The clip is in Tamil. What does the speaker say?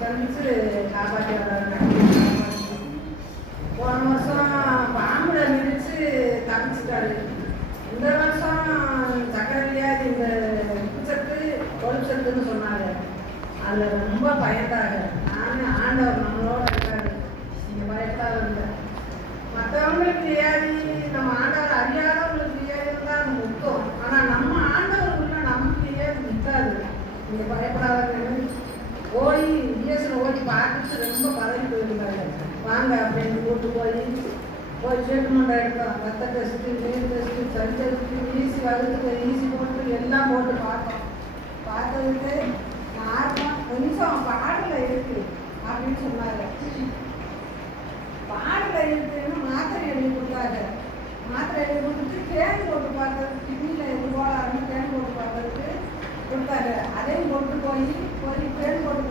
கழிச்சு காப்பாற்றி வர்றாங்க. போன வருஷம் பாம்புல மிதிச்சு தப்பிச்சிட்டாரு. இந்த வருஷம் சக்கரை வியாதி, இந்த உப்புச்சத்து கொழுச்சத்துன்னு சொன்னாங்க. அதில் ரொம்ப பயந்தாங்க. நானும் ஆண்டவர் நம்மளோட இருக்காரு, நீங்கள் பயத்தால் இல்லை. மற்றவங்களுக்கு வியாதி, நம்ம ஆண்டவர் அறியாதவங்களுக்கு வியாதி தான் அது முத்தம். ஆனால் நம்ம ஆண்டவருக்குள்ள நம்பிக்கையே நிற்காது. நீங்கள் பயப்படாத ஓடி இயேசுல ஓடி பார்த்துட்டு ரொம்ப பதவி போயிருந்தாங்க. வாங்க அப்படின்னு கூட்டு போய் ட்ரீட்மெண்ட் எடுத்தோம். ரத்த டெஸ்ட்டு, நீர் டெஸ்ட்டு, சளி டெஸ்ட்டு, ஈசி வகுத்து ஈசி போட்டு எல்லாம் போட்டு பார்த்தோம். பார்த்ததுக்கு நார்மலாக கொஞ்சம் பாடல இருக்கு அப்படின்னு சொன்னாங்க. பாடல இருக்குன்னு மாத்திரை எழுதி கொடுத்தாங்க. மாத்திரை எழுதி கொடுத்துட்டு கேன் போட்டு பார்த்தது, கிட்னியில் எது போலான்னு கேன் போட்டு பார்த்ததுக்கு கொடுத்தாங்க. அதையும் கொண்டு போய் கேன் போட்டு